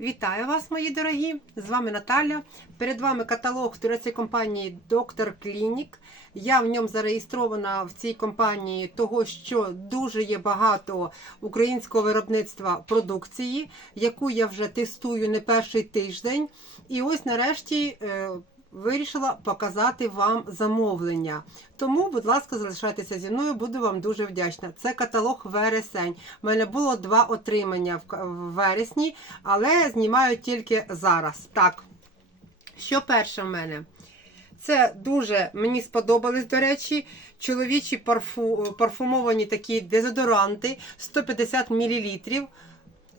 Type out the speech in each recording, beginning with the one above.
Вітаю вас, мої дорогі! З вами Наталя. Перед вами каталог турецької компанії Доктор Клінік. Я в ньому зареєстрована в цій компанії того, що дуже є багато українського виробництва продукції, яку я вже тестую не перший тиждень. І ось нарешті. Вирішила показати вам замовлення. Тому, будь ласка, залишайтеся зі мною, буду вам дуже вдячна. Це каталог вересень. У мене було два отримання в вересні, але знімаю тільки зараз. Так, що перше в мене? Це дуже мені сподобались, до речі, чоловічі парфу, парфумовані такі дезодоранти 150 мл.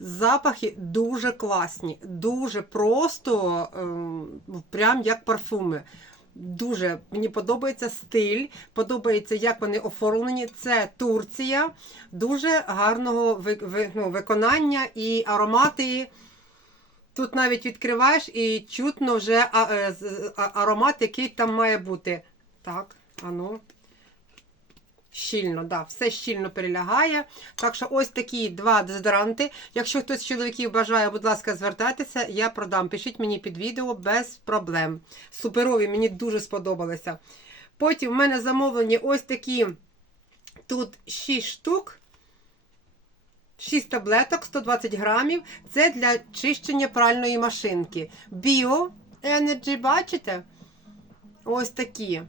Запахи дуже класні, дуже просто, ем, прям як парфуми. Дуже мені подобається стиль, подобається, як вони оформлені. Це Турція, дуже гарного ну, виконання і аромати. Тут навіть відкриваєш і чутно вже е, аромат, який там має бути. Так, ану. Щільно, да, все щільно перелягає. Так що ось такі два дезодоранти. Якщо хтось з чоловіків бажає, будь ласка, звертайтеся, я продам. Пишіть мені під відео без проблем. Суперові, мені дуже сподобалося. Потім в мене замовлені ось такі тут 6 штук. 6 таблеток, 120 грамів. Це для чищення пральної машинки. Bio Energy, бачите? Ось такі.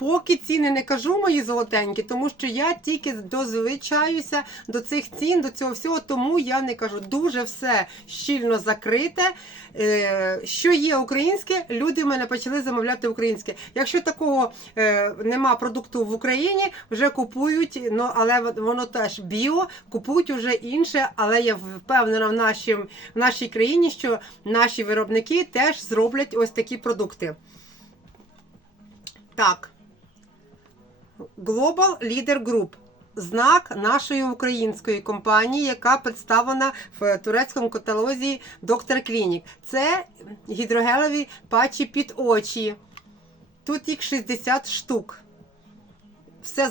Поки ціни не кажу, мої золотенькі, тому що я тільки дозвичаюся до цих цін, до цього всього, тому я не кажу. Дуже все щільно закрите. Е, Що є українське, люди в мене почали замовляти українське. Якщо такого е, нема продукту в Україні, вже купують, ну, але воно теж біо, купують вже інше, але я впевнена в, нашім, в нашій країні, що наші виробники теж зроблять ось такі продукти. Так. Global Leader Group. Знак нашої української компанії, яка представлена в турецькому каталозі Доктор Клінік. Це гідрогелеві патчі під очі. Тут їх 60 штук. Все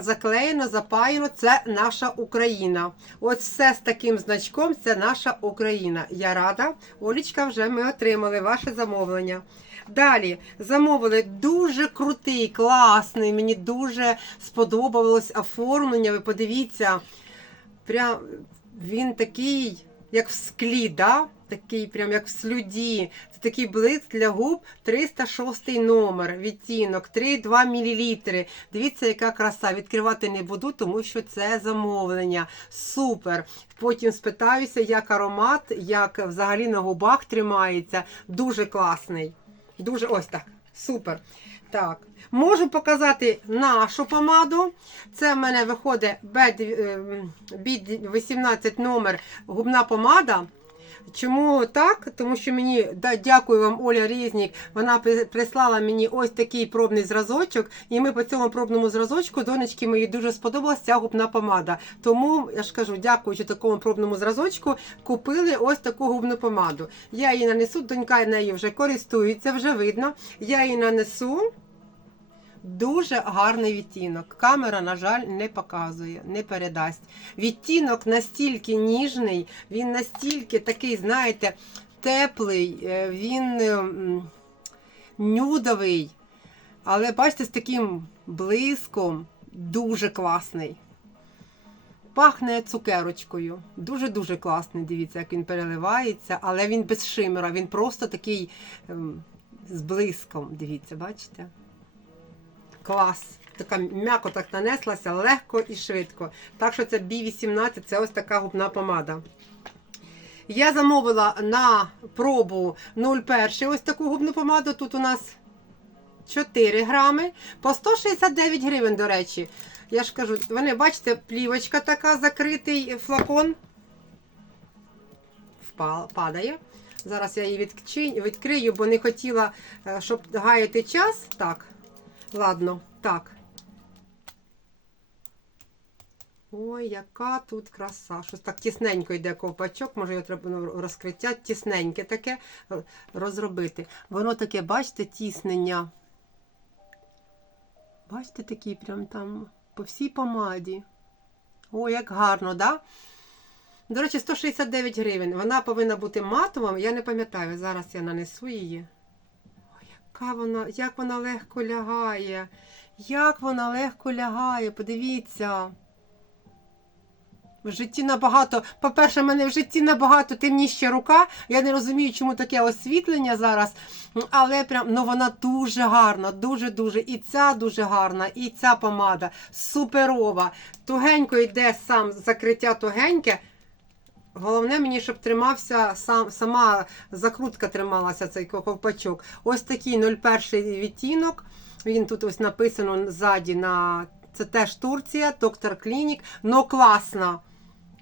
заклеєно, запаяно. Це наша Україна. Ось все з таким значком це наша Україна. Я рада. Олічка, вже ми отримали ваше замовлення. Далі замовили дуже крутий, класний. Мені дуже сподобалось оформлення. Ви подивіться, прям він такий, як в склі, да? такий, прям як в слюді. Це такий блиск для губ 306 номер, відтінок, 3,2 мл. Дивіться, яка краса. Відкривати не буду, тому що це замовлення. Супер. Потім спитаюся, як аромат, як взагалі на губах тримається. Дуже класний. Дуже ось так. Супер. Так. Можу показати нашу помаду. Це в мене виходить B18 номер губна помада. Чому так? Тому що мені да, дякую вам, Оля Різнік. Вона прислала мені ось такий пробний зразочок, і ми по цьому пробному зразочку донечки мої дуже сподобалася ця губна помада. Тому я ж кажу, дякуючи такому пробному зразочку, купили ось таку губну помаду. Я її нанесу, донька нею вже користується, вже видно. Я її нанесу. Дуже гарний відтінок. Камера, на жаль, не показує, не передасть. Відтінок настільки ніжний, він настільки такий, знаєте, теплий, е, він е, нюдовий. Але бачите, з таким блиском дуже класний. Пахне цукерочкою. Дуже-дуже класний. Дивіться, як він переливається, але він без шимера, він просто такий ем, з блиском. Дивіться, бачите? Клас. Така м'яко так нанеслася, легко і швидко. Так що це B18, це ось така губна помада. Я замовила на пробу 01 ось таку губну помаду. Тут у нас 4 грами по 169 гривень, до речі. Я ж кажу, вони, бачите, плівочка така, закритий флакон. Впала, падає. Зараз я її відкрию, бо не хотіла, е, щоб гаяти час. Так. Ладно, так. Ой, яка тут краса. Щось так тісненько йде ковпачок, може його треба ну, розкриття, тісненьке таке е, розробити. Воно таке, бачите, тіснення. Бачите, такий прям там по всій помаді. О, як гарно, да? До речі, 169 гривень. Вона повинна бути матовим. Я не пам'ятаю, зараз я нанесу її. Яка вона, як вона легко лягає. Як вона легко лягає, подивіться. В житті набагато, по-перше, в мене в житті набагато темніша рука. Я не розумію, чому таке освітлення зараз. Але прям ну вона дуже гарна, дуже-дуже. І ця дуже гарна, і ця помада суперова. Тугенько йде сам закриття тугеньке. Головне мені, щоб тримався сам, сама закрутка трималася, цей ковпачок. Ось такий 01 відтінок. Він тут ось написано ззаді на це теж Турція, доктор Клінік. Ну класна.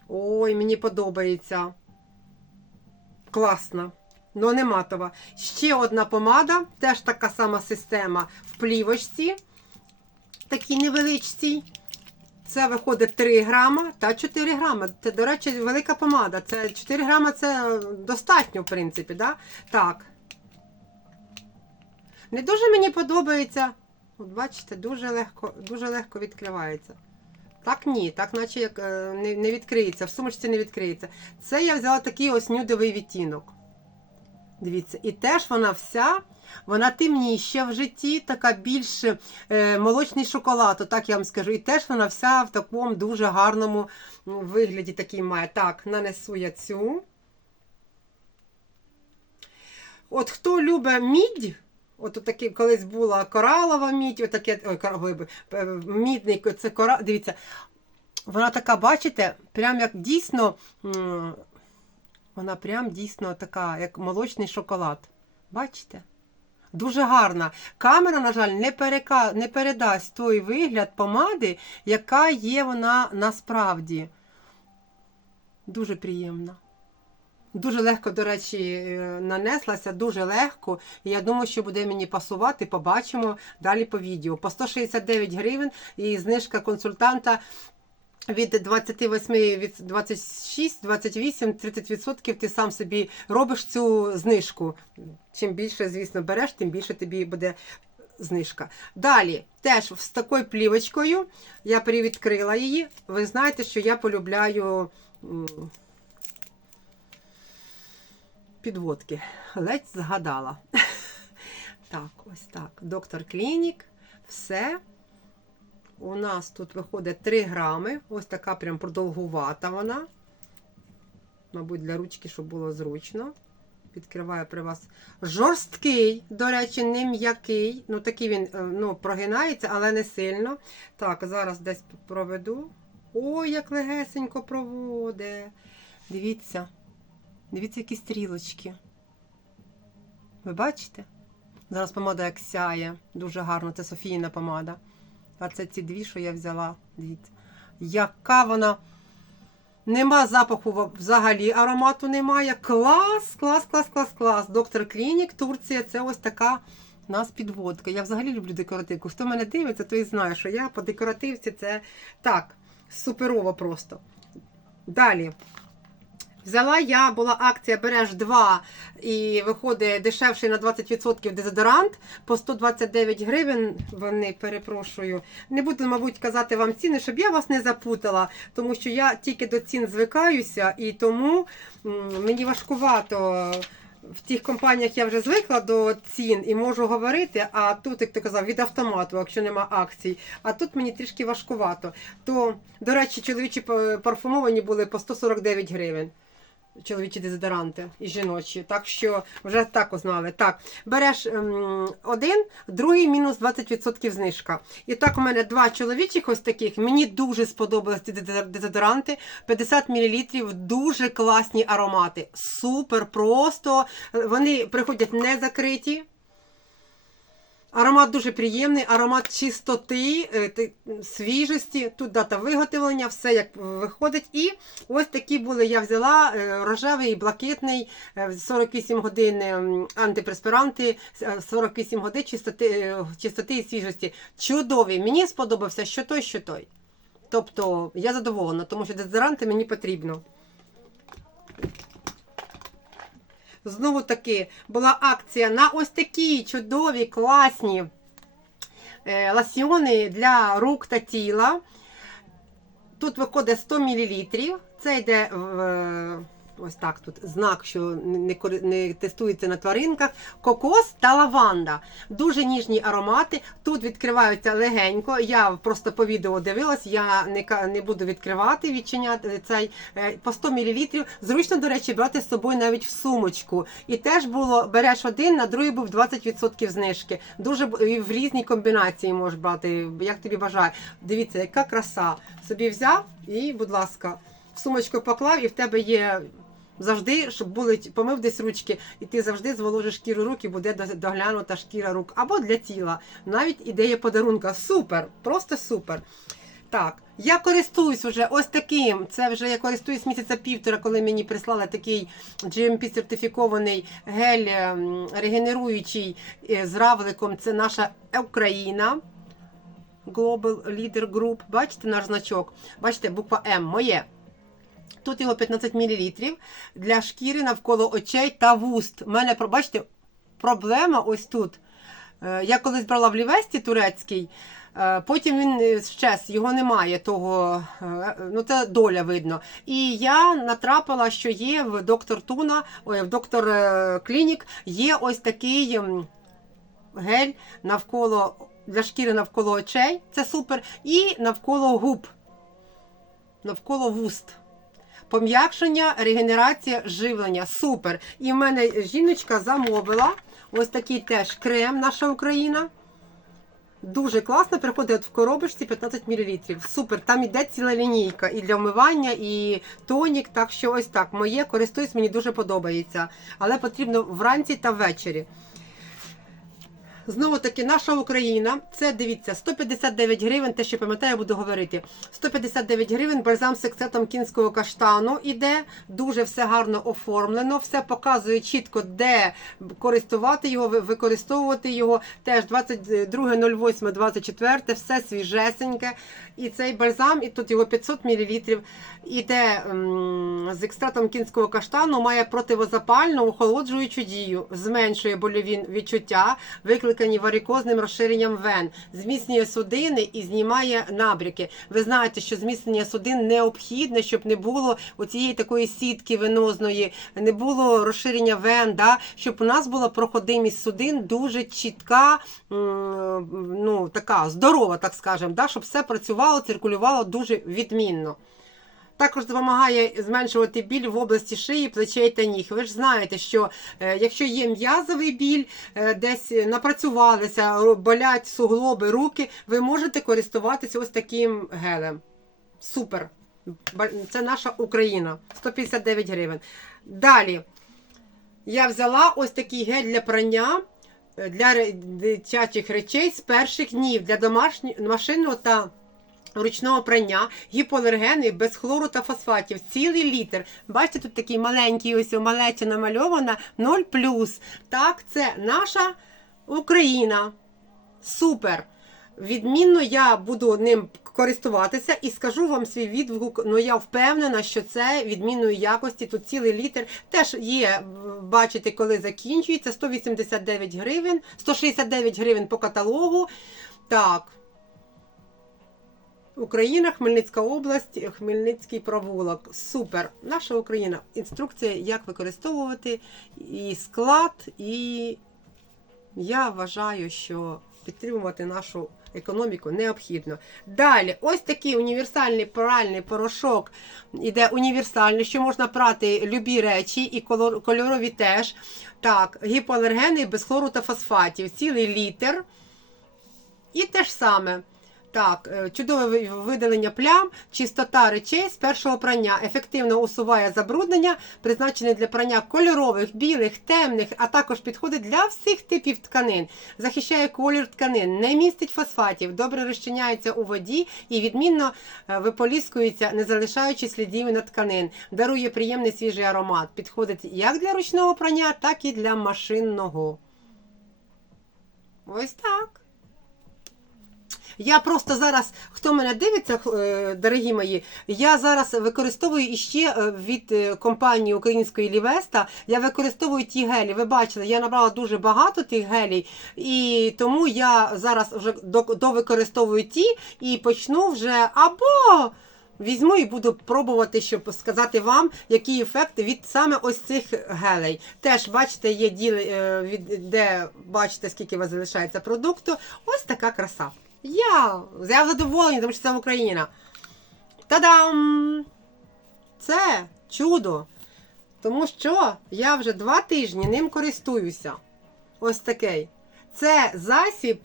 Ой, мені подобається. Класна. Ну, не матова. Ще одна помада, теж така сама система в плівочці. Такій невеличкій. Це виходить 3 грама та 4 грама. Це, до речі, велика помада. Це 4 грама це достатньо, в принципі, да? Так. Не дуже мені подобається. От бачите, дуже легко, дуже легко відкривається. Так ні, так наче як е, не, не відкриється, в сумочці не відкриється. Це я взяла такий ось нюдовий відтінок. Дивіться, і теж вона вся, вона темніша в житті, така більш е, молочний шоколад, отак я вам скажу. І теж вона вся в такому дуже гарному вигляді такий має. Так, нанесу я цю. От хто любить мідь, от такі колись була коралова мідь, отаке, ой, кора- вибач, е, мідний, це кора, дивіться, вона така, бачите, прям як дійсно, вона прям дійсно така, як молочний шоколад. Бачите? Дуже гарна. Камера, на жаль, не, перека... не передасть той вигляд помади, яка є вона насправді. Дуже приємна. Дуже легко, до речі, е, нанеслася, дуже легко. Я думаю, що буде мені пасувати. Побачимо далі по відео. По 169 гривень і знижка консультанта від 28, від 26, 28, 30% ти сам собі робиш цю знижку. Чим більше, звісно, береш, тим більше тобі буде знижка. Далі, теж з такою плівочкою я привідкрила її. Ви знаєте, що я полюбляю підводки. Ледь згадала. Так, ось так. Доктор Клінік. Все. У нас тут виходить 3 грами. Ось така прям продовгувата вона. Мабуть, для ручки, щоб було зручно. Відкриваю при вас. Жорсткий, до речі, не м'який. Ну, такий він е, ну, прогинається, але не сильно. Так, зараз десь проведу. Ой, як легесенько проводе. Дивіться. Дивіться, які стрілочки. Ви бачите? Зараз помада як сяє. Дуже гарно. Це Софійна помада. А це ці дві, що я взяла. Дивіться. Яка вона. Нема запаху взагалі, аромату немає. Клас, клас, клас, клас, клас. Доктор Клінік, Турція. Це ось така у нас підводка. Я взагалі люблю декоративку. Хто мене дивиться, той знає, що я по декоративці це так, суперово просто. Далі. Взяла я, була акція береш 2 і виходить дешевший на 20% дезодорант по 129 гривень. Вони перепрошую. Не буду, мабуть, казати вам ціни, щоб я вас не запутала, тому що я тільки до цін звикаюся, і тому мені важкувато. В тих компаніях я вже звикла до цін і можу говорити, а тут, як ти казав, від автомату, якщо нема акцій. А тут мені трішки важкувато. То, до речі, чоловічі парфумовані були по 149 гривень. Чоловічі дезодоранти і жіночі. Так що вже так узнали. Так, береш ем, один, другий мінус 20% знижка. І так у мене два чоловічих ось таких. Мені дуже сподобались ці дезодоранти. 50 мл, дуже класні аромати. Супер, просто. Вони приходять не закриті. Аромат дуже приємний, аромат чистоти, е, свіжості. Тут дата виготовлення, все як виходить. І ось такі були. Я взяла е, рожевий і блакитний, е, 48 годин ем, антипреспіранти, е, 48 годин чистоти, е, чистоти і свіжості. Чудові. Мені сподобався що той, що той. Тобто я задоволена, тому що дезодоранти мені потрібно. Знову таки була акція на ось такі чудові, класні ласіони ласьйони для рук та тіла. Тут виходить 100 мл. Це йде в. Ось так тут знак, що не, не тестується на тваринках. Кокос та лаванда. Дуже ніжні аромати. Тут відкриваються легенько. Я просто по відео дивилась, я не, не буду відкривати, відчиняти цей е, по 100 мл. Зручно, до речі, брати з собою навіть в сумочку. І теж було береш один, на другий був 20% знижки. Дуже в різній комбінації можеш брати, як тобі бажає. Дивіться, яка краса. Собі взяв і, будь ласка, в сумочку поклав, і в тебе є. Завжди, щоб були помив десь ручки, і ти завжди зволожиш шкіру рук і буде доглянута шкіра рук або для тіла. Навіть ідея подарунка. Супер! Просто супер. Так, я користуюсь вже ось таким. Це вже я користуюсь місяця півтора, коли мені прислали такий GMP сертифікований гель ем, регенеруючий е, з равликом. Це наша Україна. Global Leader Group. Бачите наш значок? Бачите, буква М моє. Тут його 15 мл для шкіри навколо очей та вуст. У мене, бачите, проблема ось тут. Е, Я колись брала в Лівесті турецький, е, потім він е, щез, його немає того, ну це доля видно. І я натрапила, що є в доктор Туна, ой, в доктор Клінік є ось такий гель навколо для шкіри навколо очей. Це супер. І навколо губ, навколо вуст. Пом'якшення, регенерація, живлення. Супер. І в мене жіночка замовила ось такий теж крем, наша Україна. Дуже класно, приходить в коробочці 15 мл. Супер, там іде ціла лінійка і для вмивання, і тонік. Так що ось так. Моє користуюсь, мені дуже подобається. Але потрібно вранці та ввечері. Знову таки, наша Україна. Це дивіться, 159 гривень, те, що пам'ятаю, буду говорити. 159 гривень бальзам з ексетом кінського каштану іде. Дуже все гарно оформлено, все показує чітко, де користувати його, використовувати його. Теж 22.08.24, все свіжесеньке. І цей бальзам, і тут його 500 мл, іде з екстратом кінського каштану, має противозапальну охолоджуючу дію, зменшує больові відчуття, викликані варикозним розширенням вен, зміцнює судини і знімає набряки. Ви знаєте, що зміцнення судин необхідне, щоб не було оцієї такої сітки венозної, не було розширення вен, да? щоб у нас була проходимість судин дуже чітка, ну така здорова, так скажемо, да? щоб все працювало, циркулювало дуже відмінно. Також допомагає зменшувати біль в області шиї, плечей та ніг. Ви ж знаєте, що е, якщо є м'язовий біль, е, десь напрацювалися, болять суглоби, руки, ви можете користуватися ось таким гелем. Супер! Це наша Україна. 159 гривень. Далі. Я взяла ось такий гель для прання е, для дитячих речей з перших днів для домашнього машинного та ручного прання, гіпоалергени без хлору та фосфатів. Цілий літр. Бачите, тут такий маленький, ось малеча намальована 0 Так, це наша Україна. Супер! Відмінно я буду ним користуватися і скажу вам свій відгук. Ну я впевнена, що це відмінної якості. Тут цілий літр. Теж є, бачите, коли закінчується 189 гривень, 169 гривень по каталогу. Так. Україна, Хмельницька область, Хмельницький провулок. Супер. Наша Україна. Інструкція, як використовувати і склад, і я вважаю, що підтримувати нашу економіку необхідно. Далі, ось такий універсальний пральний порошок. Іде універсальний, що можна прати любі речі, і кольорові теж. Так, гіпоалергени без хлору та фосфатів. Цілий літр. І те ж саме. Так, е, чудове видалення плям, чистота речей з першого прання, ефективно усуває забруднення, призначене для прання кольорових, білих, темних, а також підходить для всіх типів тканин. Захищає колір тканин, не містить фосфатів, добре розчиняється у воді і відмінно е, виполіскується, не залишаючи слідів на тканин. Дарує приємний свіжий аромат. Підходить як для ручного прання, так і для машинного. Ось так. Я просто зараз, хто мене дивиться, е, дорогі мої, я зараз використовую іще е, від е, компанії української Лівеста. Я використовую ті гелі. Ви бачили, я набрала дуже багато тих гелій, і тому я зараз вже до- довикористовую ті і почну вже або Візьму і буду пробувати, щоб сказати вам, які ефекти від саме ось цих гелей. Теж бачите, є діли, де бачите, скільки у вас залишається продукту. Ось така краса. Я, я задоволена, тому що це Україна. Та-дам! Це чудо. Тому що я вже два тижні ним користуюся. Ось такий. Це засіб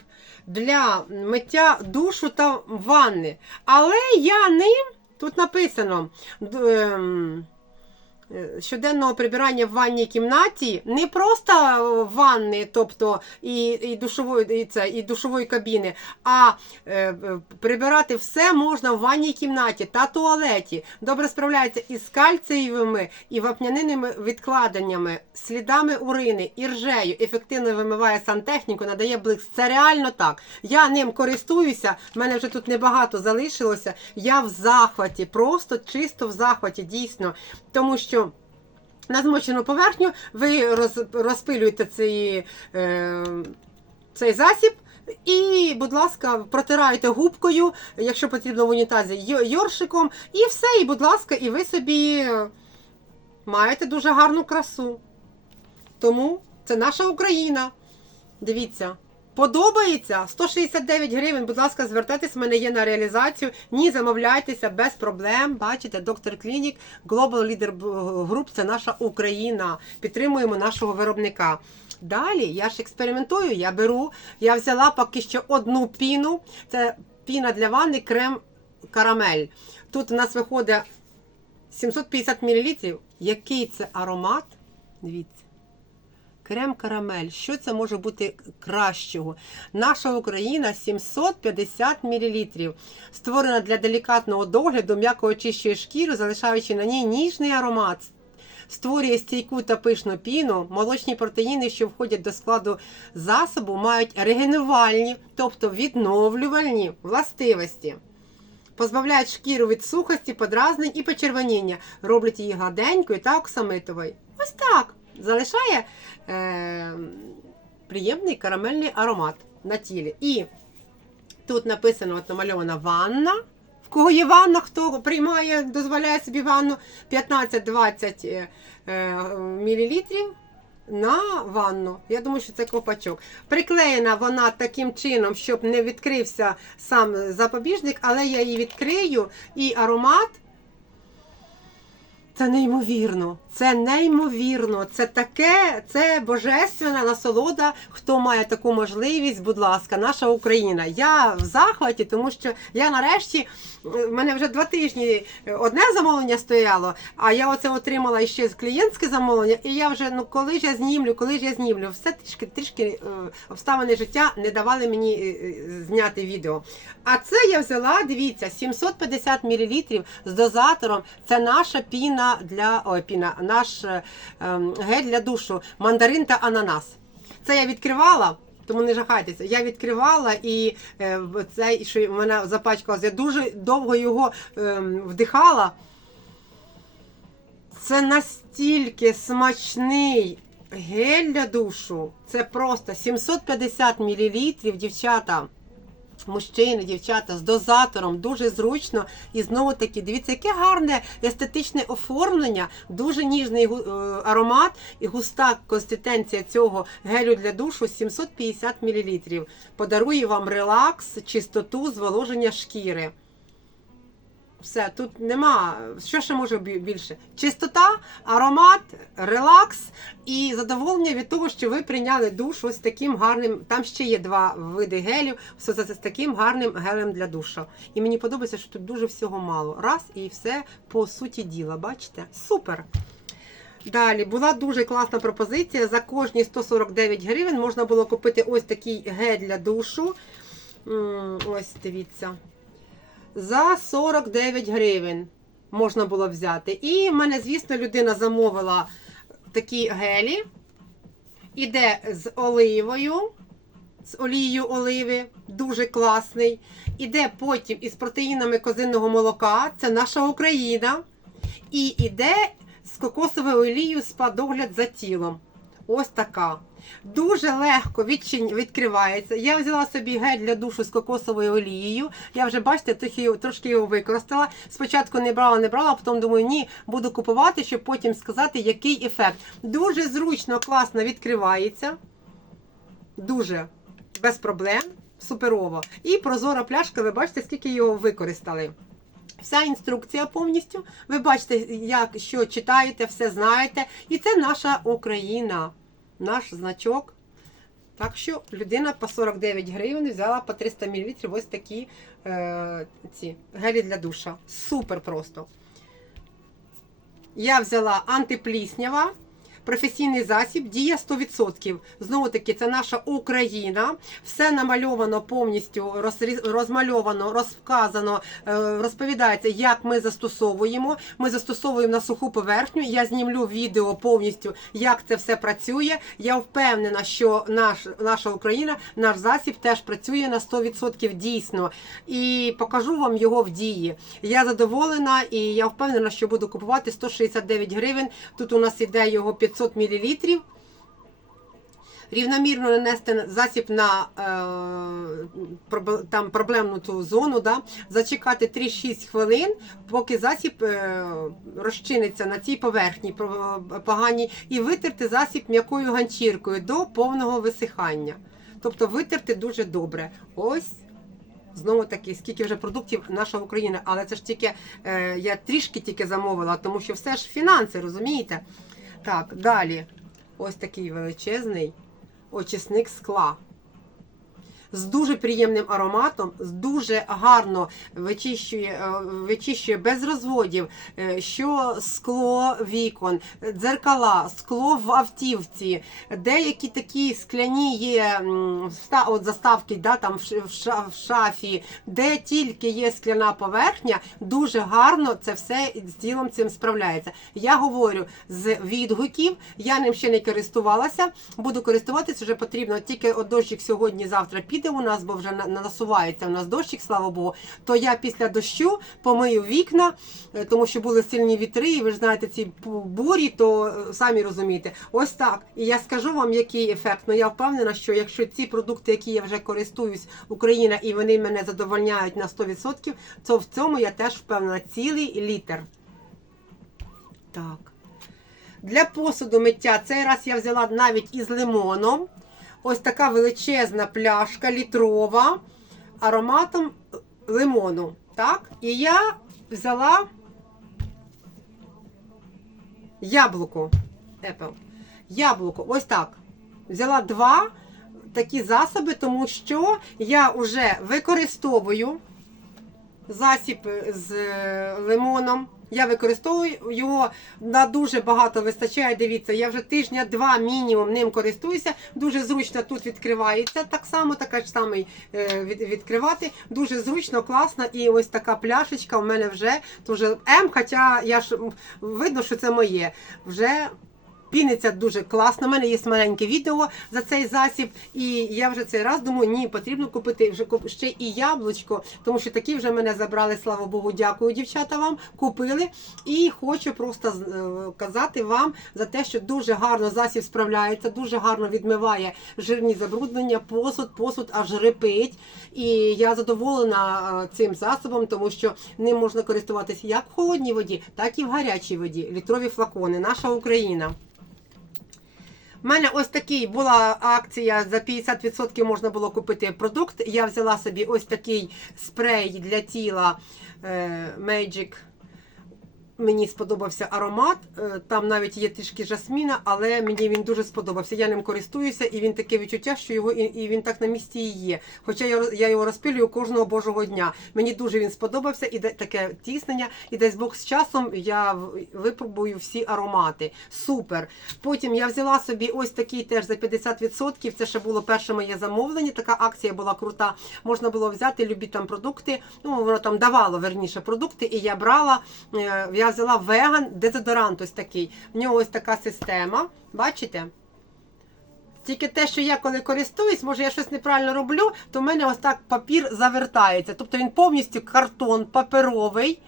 для миття душу та ванни. Але я ним, тут написано, ем, щоденного прибирання в ванній кімнаті не просто ванни, тобто і, і, душової, і, це, і душової кабіни, а е, прибирати все можна в ванній кімнаті та туалеті. Добре справляється із кальцієвими і вапняними відкладеннями, слідами урини, іржею, ефективно вимиває сантехніку, надає блиск. Це реально так. Я ним користуюся, в мене вже тут небагато залишилося. Я в захваті, просто чисто в захваті, дійсно. Тому що на змочену поверхню ви роз, розпилюєте цей, е, цей засіб. І, будь ласка, протираєте губкою, якщо потрібно в унітазі йоршиком, і все, і, будь ласка, і ви собі маєте дуже гарну красу. Тому це наша Україна. Дивіться. Подобається 169 гривень. Будь ласка, звертайтесь, в мене є на реалізацію. Ні, замовляйтеся без проблем. Бачите, доктор Клінік, Global Leader Group – це наша Україна. Підтримуємо нашого виробника. Далі я ж експериментую. Я беру, я взяла поки що одну піну. Це піна для ванни, крем карамель. Тут у нас виходить 750 мл. Який це аромат? Дивіться. Крем карамель. Що це може бути кращого? Наша Україна 750 мл. Створена для делікатного догляду, м'яко очищує шкіру, залишаючи на ній ніжний аромат. Створює стійку та пишну піну. Молочні протеїни, що входять до складу засобу, мають регенувальні, тобто відновлювальні властивості. Позбавляють шкіру від сухості, подразнень і почервоніння, роблять її гладенькою та оксамитовою. Ось так. Залишає е, приємний карамельний аромат на тілі. І тут написано от намальована ванна. В кого є ванна, хто приймає, дозволяє собі ванну 15-20 е, е, мл на ванну. Я думаю, що це ковпачок. Приклеєна вона таким чином, щоб не відкрився сам запобіжник, але я її відкрию і аромат. Це неймовірно, це неймовірно. Це таке, це божественна насолода. Хто має таку можливість, будь ласка, наша Україна. Я в захваті, тому що я нарешті в мене вже два тижні одне замовлення стояло, а я оце отримала ще клієнтське замовлення, і я вже ну коли ж я знімлю, коли ж я знімлю, все трішки трішки е, обставини життя не давали мені е, е, зняти відео. А це я взяла, дивіться, 750 мл з дозатором. Це наша піна для піна, наш е, ем, гель для душу, мандарин та ананас. Це я відкривала. Тому не жахайтеся. Я відкривала і е, в цей, що мене запачкалося, я дуже довго його е, вдихала. Це настільки смачний гель для душу. Це просто 750 мл, дівчата. Мужчини, дівчата з дозатором дуже зручно. І знову таки, дивіться, яке гарне естетичне оформлення, дуже ніжний е, аромат і густа консистенція цього гелю для душу 750 мл. Подарує вам релакс, чистоту, зволоження шкіри. Все, тут нема. Що ще може більше? Чистота, аромат, релакс і задоволення від того, що ви прийняли душ ось таким гарним. Там ще є два види гелів, все це з таким гарним гелем для душу. І мені подобається, що тут дуже всього мало. Раз і все по суті діла. Бачите? Супер! Далі була дуже класна пропозиція. За кожні 149 гривень можна було купити ось такий гель для душу. Ось дивіться. За 49 гривень можна було взяти. І в мене, звісно, людина замовила такі гелі. Іде з оливою, з олією оливи, дуже класний. Іде потім із протеїнами козинного молока, це наша Україна. І іде з кокосовою олією спа догляд за тілом. Ось така. Дуже легко відкривається. Я взяла собі гель для душу з кокосовою олією. Я вже, бачите, трошки його використала. Спочатку не брала, не брала, а потім думаю, ні, буду купувати, щоб потім сказати, який ефект. Дуже зручно, класно відкривається. Дуже без проблем. Суперово. І прозора пляшка, ви бачите, скільки його використали. Вся інструкція повністю. Ви бачите, як що читаєте, все знаєте. І це наша Україна, наш значок. Так що людина по 49 гривень взяла по 300 мл ось такі е, ці гелі для душа. Супер просто. Я взяла антипліснява. Професійний засіб діє 100%. Знову таки, це наша Україна. Все намальовано повністю, розмальовано, розказано, е, розповідається, як ми застосовуємо. Ми застосовуємо на суху поверхню. Я знімлю відео повністю, як це все працює. Я впевнена, що наш, наша Україна, наш засіб теж працює на 100% дійсно. І покажу вам його в дії. Я задоволена і я впевнена, що буду купувати 169 гривень. Тут у нас іде його 500 мл. Рівномірно нанести засіб на е, там проблемну ту зону, да? зачекати 3-6 хвилин, поки засіб е, розчиниться на цій поверхні поганій, і витерти засіб м'якою ганчіркою до повного висихання. Тобто витерти дуже добре. Ось. Знову таки, скільки вже продуктів наша Україна, але це ж тільки е, я трішки тільки замовила, тому що все ж фінанси, розумієте? Так, далі. Ось такий величезний очисник скла. З дуже приємним ароматом, дуже гарно вичищує, е, вичищує без розводів, е, що скло вікон, дзеркала, скло в автівці, деякі такі скляні є от заставки, да, там в шафі, де тільки є скляна поверхня, дуже гарно це все з ділом цим справляється. Я говорю з відгуків, я ним ще не користувалася, буду користуватися, вже потрібно тільки от дощик сьогодні-завтра піде у нас, бо вже на- насувається у нас дощик, слава Богу. То я після дощу помию вікна, е, тому що були сильні вітри, і ви ж знаєте, ці бурі, то е, самі розумієте. Ось так. І я скажу вам, який ефект. Ну я впевнена, що якщо ці продукти, які я вже користуюсь, Україна, і вони мене задовольняють на 100%, то в цьому я теж впевнена. Цілий літр. Так. Для посуду миття цей раз я взяла навіть із лимоном. Ось така величезна пляшка літрова ароматом лимону. Так? І я взяла яблуко. Apple. Яблуко. Ось так. Взяла два такі засоби, тому що я вже використовую засіб з е, лимоном. Я використовую його на дуже багато вистачає. Дивіться, я вже тижня два мінімум ним користуюся. Дуже зручно тут відкривається. Так само, така ж самий е, відкривати. Дуже зручно, класно. І ось така пляшечка в мене вже дуже М, хоча я ж видно, що це моє. Вже Піниться дуже класно. У мене є маленьке відео за цей засіб, і я вже цей раз думаю, ні, потрібно купити вже ще і яблучко, тому що такі вже мене забрали, слава Богу, дякую, дівчата вам. Купили. І хочу просто е, казати вам за те, що дуже гарно засіб справляється, дуже гарно відмиває жирні забруднення, посуд, посуд аж рипить. І я задоволена е, цим засобом, тому що ним можна користуватися як в холодній воді, так і в гарячій воді. Літрові флакони, наша Україна. У мене ось такий була акція за 50% можна було купити продукт. Я взяла собі ось такий спрей для тіла е, Magic. Мені сподобався аромат. е, Там навіть є трішки жасміна, але мені він дуже сподобався. Я ним користуюся, і він таке відчуття, що його і, він так на місці і є. Хоча я, його розпилюю кожного божого дня. Мені дуже він сподобався і таке тіснення. І десь Бог з часом я випробую всі аромати. Супер. Потім я взяла собі ось такий теж за 50%. Це ще було перше моє замовлення. Така акція була крута. Можна було взяти любі там продукти. Ну воно там давало верніше продукти, і я брала. е, Я взяла веган дезодорант. Ось такий. В нього ось така система. Бачите? Тільки те, що я коли користуюсь, може я щось неправильно роблю, то в мене ось так папір завертається. Тобто він повністю картон паперовий.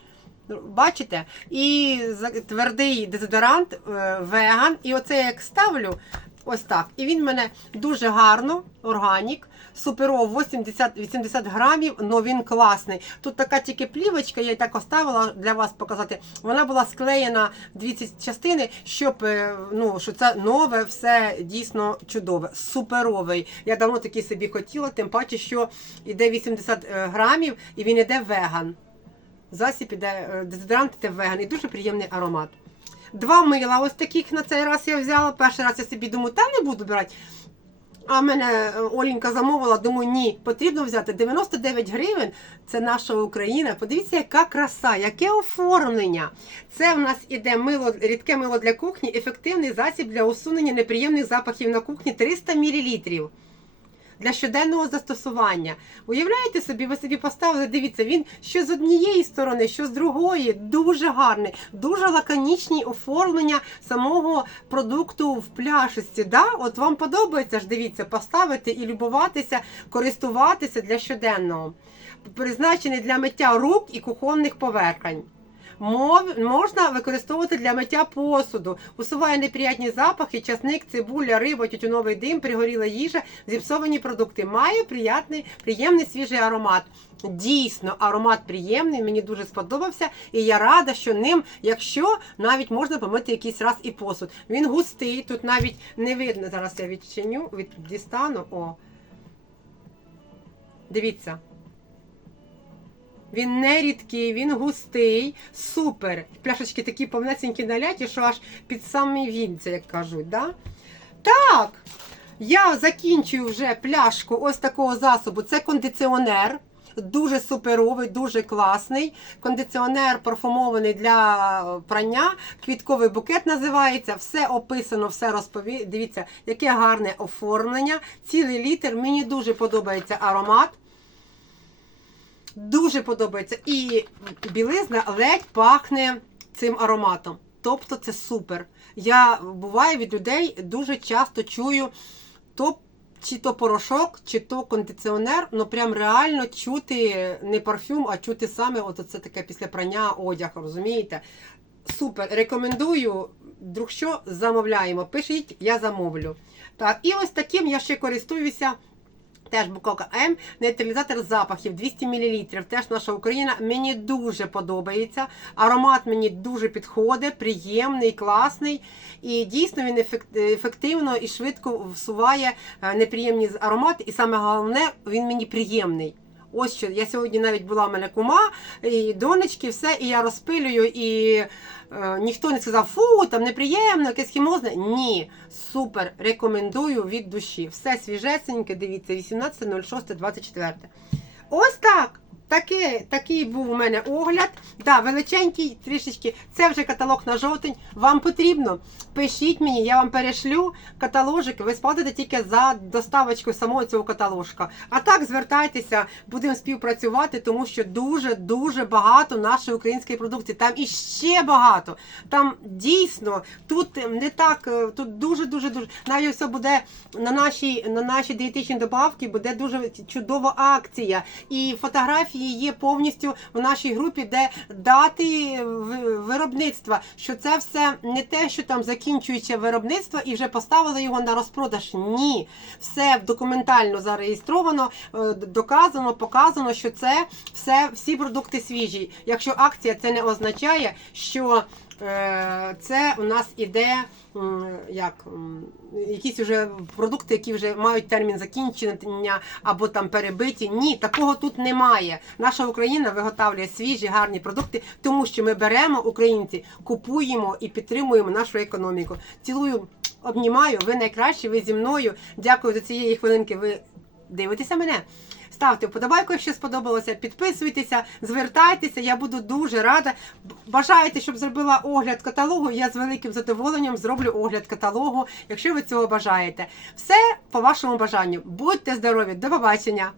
Бачите? І твердий дезодорант, е, веган. І оце як ставлю, Ось так. І він мене дуже гарно, органік, суперов 80-80 грамів, але він класний. Тут така тільки плівочка, я її так оставила для вас показати. Вона була склеєна дві ці частини, щоб е, ну, що це нове, все дійсно чудове, суперовий. Я давно такий собі хотіла, тим паче, що йде 80 е, грамів і він іде веган. Засіб іде е, дезодорант іде веган і дуже приємний аромат. Два мила ось таких на цей раз я взяла. Перший раз я собі думаю, та не буду брати. А мене е, Олінька замовила, думаю, ні, потрібно взяти 99 гривень. Це наша Україна. Подивіться, яка краса, яке оформлення. Це в нас іде мило, рідке мило для кухні, ефективний засіб для усунення неприємних запахів на кухні 300 мл. Для щоденного застосування. Уявляєте собі, ви собі поставили, дивіться, він що з однієї сторони, що з другої, дуже гарний, дуже лаконічні оформлення самого продукту в пляшості. Да? От вам подобається ж, дивіться, поставити і любуватися, користуватися для щоденного. Призначений для миття рук і кухонних поверхень. Можна використовувати для миття посуду, усуває неприятні запахи, часник, цибуля, риба, тютюновий дим, пригоріла їжа, зіпсовані продукти. Має приятний, приємний свіжий аромат. Дійсно, аромат приємний, мені дуже сподобався, і я рада, що ним, якщо навіть можна помити якийсь раз і посуд. Він густий, тут навіть не видно. Зараз я відчиню, від дістану. О. Дивіться. Він не рідкий, він густий, супер. Пляшечки такі повнесенькі наляті, що аж під самий вінця, як кажуть. Да? Так, я закінчую вже пляшку ось такого засобу. Це кондиціонер. Дуже суперовий, дуже класний. Кондиціонер парфумований для прання. Квітковий букет називається. Все описано, все розпові. Дивіться, яке гарне оформлення. Цілий літр. Мені дуже подобається аромат. Дуже подобається. І білизна ледь пахне цим ароматом. Тобто це супер. Я буває від людей дуже часто чую то чи то порошок, чи то кондиціонер, ну прям реально чути не парфюм, а чути саме от це таке після прання одяг, розумієте? Супер. Рекомендую. Друг що замовляємо. Пишіть, я замовлю. Так, і ось таким я ще користуюся. Теж Букока М, нейтралізатор запахів 200 мл. Теж наша Україна. Мені дуже подобається. Аромат мені дуже підходить, приємний, класний. І дійсно він ефективно і швидко всуває е, неприємні аромати. І саме головне, він мені приємний. Ось що я сьогодні навіть була мене кума, і донечки, все, і я розпилюю, і е, ніхто не сказав, фу, там неприємно, якесь хімозне. Ні, супер, рекомендую від душі. Все свіжесеньке, дивіться, 18.06.24. Ось так. Таке, такий був у мене огляд. Да, величенький трішечки. Це вже каталог на жовтень. Вам потрібно? Пишіть мені, я вам перешлю каталожик. Ви сплатите тільки за доставочку самого цього каталожка. А так звертайтеся, будемо співпрацювати, тому що дуже дуже багато нашої української продукції. Там іще багато. Там дійсно тут не так, е, тут дуже дуже навіть все буде на нашій на нашій дієтичній добавці буде дуже чудова акція. І фотографії є повністю в нашій групі, де дати виробництва. Що це все не те, що там закінчується виробництво і вже поставили його на розпродаж. Ні, все документально зареєстровано, е, доказано, показано, що це все всі продукти свіжі. Якщо акція, це не означає, що е, це у нас іде як якісь вже продукти, які вже мають термін закінчення або там перебиті. Ні, такого тут немає. Наша Україна виготовлює свіжі гарні продукти, тому що ми беремо українці, купуємо і підтримуємо нашу економіку. Цілую, обнімаю. Ви найкращі, ви зі мною. Дякую за цієї хвилинки. Ви дивитеся мене. Ставте вподобайку, якщо сподобалося, підписуйтеся, звертайтеся, я буду дуже рада. Бажаєте, щоб зробила огляд каталогу? Я з великим задоволенням зроблю огляд каталогу, якщо ви цього бажаєте. Все по вашому бажанню. Будьте здорові, до побачення!